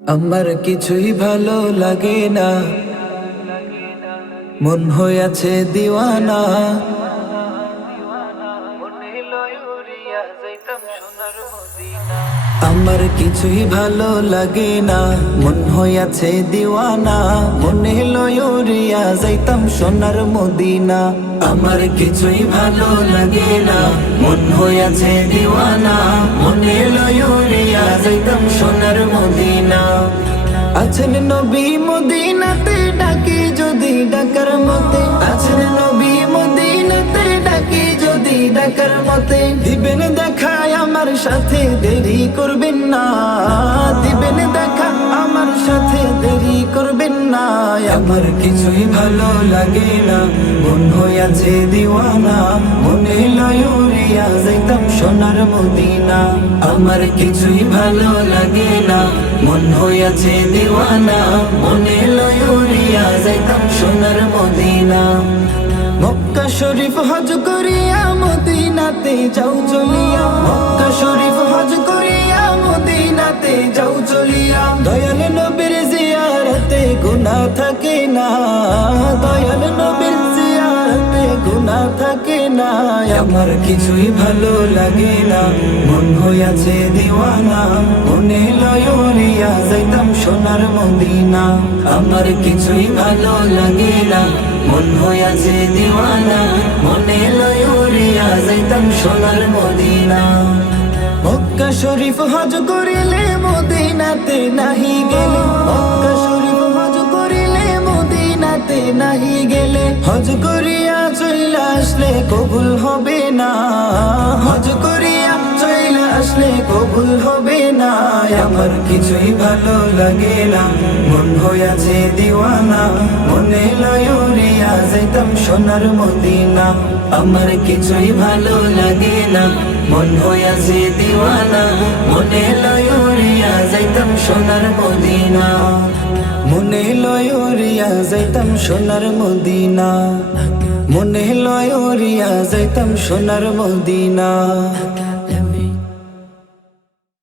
আমার কিছুই ভালো লাগে না, মন হইয়াছে দিওয়ানা। আমার কিছুই ভালো লাগে না, মন হইয়াছে দিওয়ানা। মনে লয়ুরিয়া যাইতাম সোনার মদিনা। আমার কিছুই ভালো লাগে না, মন হইয়াছে দিওয়ানা। মনে লয়ুরিয়া যাইতাম সোনার মদিনা। আছেন নবী মদিনাতে, ডাকি যদি ডাকার মতে। আছেন নবী মদিনাতে, ডাকি যদি ডাকার মতে। দিবেন দেখা আমার সাথে, দেরি করবেন না। দিবেন দেখা আমার সাথে, দেরি করবেন না। আমার কিছুই ভালো লাগে না, মন হইয়াছে দিওয়ানা। মনে লয়ুরিয়া যাইতাম সোনার মদিনা। আমার কিছুই ভালো লাগে না, মন হইয়াছে দিওয়ানা। মনে লয়ুরিয়া যাইতাম সোনার মদিনা। মক্কা শরীফ হজ করিয়া মদিনাতে যাও চলিয়া। মক্কা শরীফ হজ করিয়া মদিনাতে যাও চলিয়া। দয়াল নবীর জিয়ারতে গুনাহ থাকে না। দয়াল নবীর জিয়ারতে গুনাহ থাকে না। আমার কিছুই ভালো লাগে না, মন হইয়াছে দিওয়ানা। মনে লয়ুরিয়া যাইতাম সোনার মদিনা। আমার কিছুই ভালো লাগে না, মন হইয়াছে দিওয়ানা। মনে লয়ুরিয়া যাইতাম সোনার মদিনা। মক্কা শরীফ হজ করিলে মদিনাতে নাহি গেলে। মক্কা শরীফ হজ করিলে মদিনাতে নাহি গেলে। হজ করিয়া চইলা আসলে কবুল হবে না। হজ করিয়া চইলা আসলে কবুল হবে না। আমার কিছুই ভালো লাগে না, মন হইয়াছে দিওয়ানা। মনে লয়ুরিয়া যাইতাম সোনার মদিনা। আমার কিছুই ভালো লাগে না, মন হইয়াছে দিওয়ানা। মনে লয়ুরিয়া যাইতাম সোনার মদিনা। মনে লয়ুরিয়া যাইতাম সোনার মদিনা। মনে লয়ুরিয়া যাইতাম সোনার মদিনা।